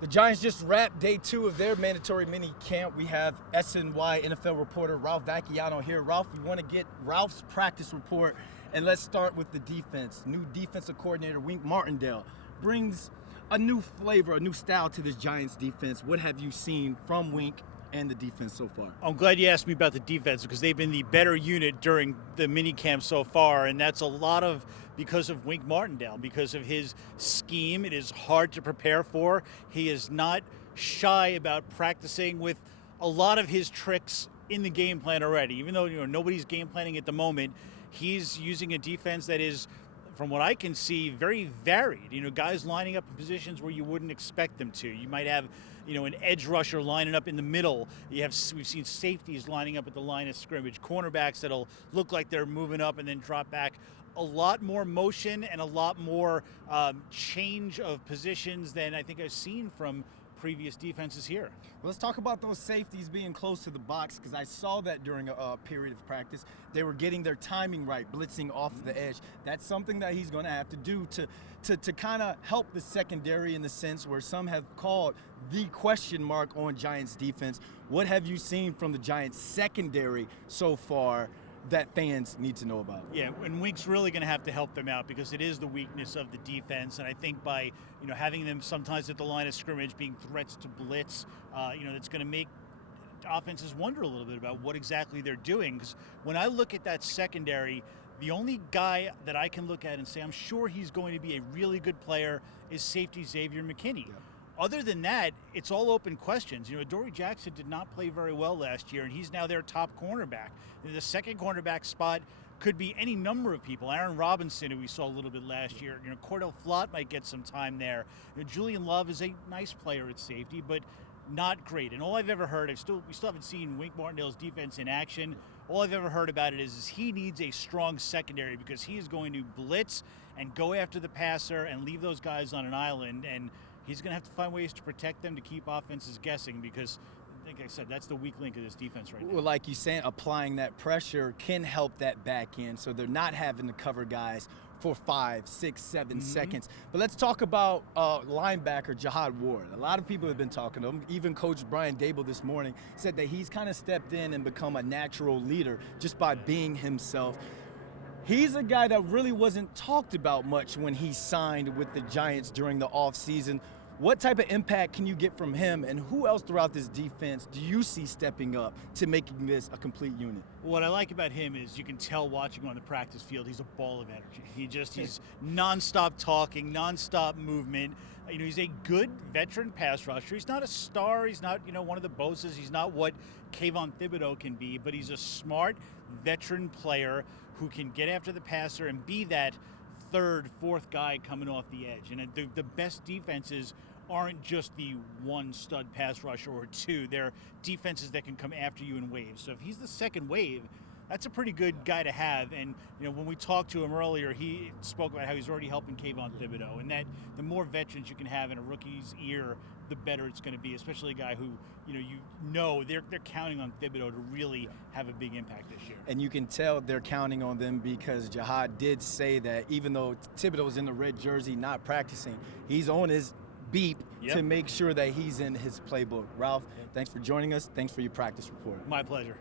The Giants just wrapped day 2 of their mandatory mini camp. We have SNY NFL reporter Ralph Vacchiano here. Ralph, we want to get Ralph's practice report, and let's start with the defense. New defensive coordinator Wink Martindale brings a new flavor, a new style to this Giants defense. What have you seen from Wink and the defense so far? I'm glad you asked me about the defense because they've been the better unit during the mini camp so far, and that's a lot of because of Wink Martindale, because of his scheme. It is hard to prepare for. He is not shy about practicing with a lot of his tricks in the game plan already. Even though nobody's game planning at the moment, he's using a defense that is, from what I can see, very varied. Guys lining up in positions where you wouldn't expect them to. You might have, an edge rusher lining up in the middle. We've seen safeties lining up at the line of scrimmage, cornerbacks that'll look like they're moving up and then drop back. A lot more motion and a lot more change of positions than I think I've seen from previous defenses here. Well, let's talk about those safeties being close to the box, because I saw that during a period of practice. They were getting their timing right, blitzing off the edge. That's something that he's going to have to do to kind of help the secondary, in the sense where some have called the question mark on Giants defense. What have you seen from the Giants secondary so far that fans need to know about? Yeah, and Wink's really going to have to help them out because it is the weakness of the defense. And I think by having them sometimes at the line of scrimmage being threats to blitz, that's going to make offenses wonder a little bit about what exactly they're doing. Because when I look at that secondary, the only guy that I can look at and say I'm sure he's going to be a really good player is safety Xavier McKinney. Yeah. Other than that, it's all open questions. Adoree Jackson did not play very well last year, and he's now their top cornerback. The second cornerback spot could be any number of people. Aaron Robinson, who we saw a little bit last year. Cordell Flott might get some time there. Julian Love is a nice player at safety, but not great. And all I've ever heard, we still haven't seen Wink Martindale's defense in action. All I've ever heard about it is he needs a strong secondary because he is going to blitz and go after the passer and leave those guys on an island. And he's going to have to find ways to protect them to keep offenses guessing because, like I said, that's the weak link of this defense right now. Well, like you said, applying that pressure can help that back end, so they're not having to cover guys for 5, 6, 7 seconds. But let's talk about linebacker Jihad Ward. A lot of people have been talking to him. Even Coach Brian Dable this morning said that he's kind of stepped in and become a natural leader just by being himself. He's a guy that really wasn't talked about much when he signed with the Giants during the offseason. What type of impact can you get from him, and who else throughout this defense do you see stepping up to making this a complete unit? What I like about him is you can tell watching him on the practice field, he's a ball of energy. He's nonstop talking, nonstop movement. He's a good veteran pass rusher. He's not a star. He's not, one of the Boses. He's not what Kayvon Thibodeau can be, but he's a smart veteran player who can get after the passer and be that third, fourth guy coming off the edge. And the best defenses aren't just the one stud pass rusher or two. They're defenses that can come after you in waves. So if he's the second wave, that's a pretty good guy to have. And when we talked to him earlier, he spoke about how he's already helping Kayvon Thibodeau, and that the more veterans you can have in a rookie's ear, the better it's going to be, especially a guy who they're counting on Thibodeau to really have a big impact this year. And you can tell they're counting on them because Jihad did say that even though Thibodeau's in the red jersey not practicing, he's on his beep to make sure that he's in his playbook. Ralph, thanks for joining us. Thanks for your practice report. My pleasure.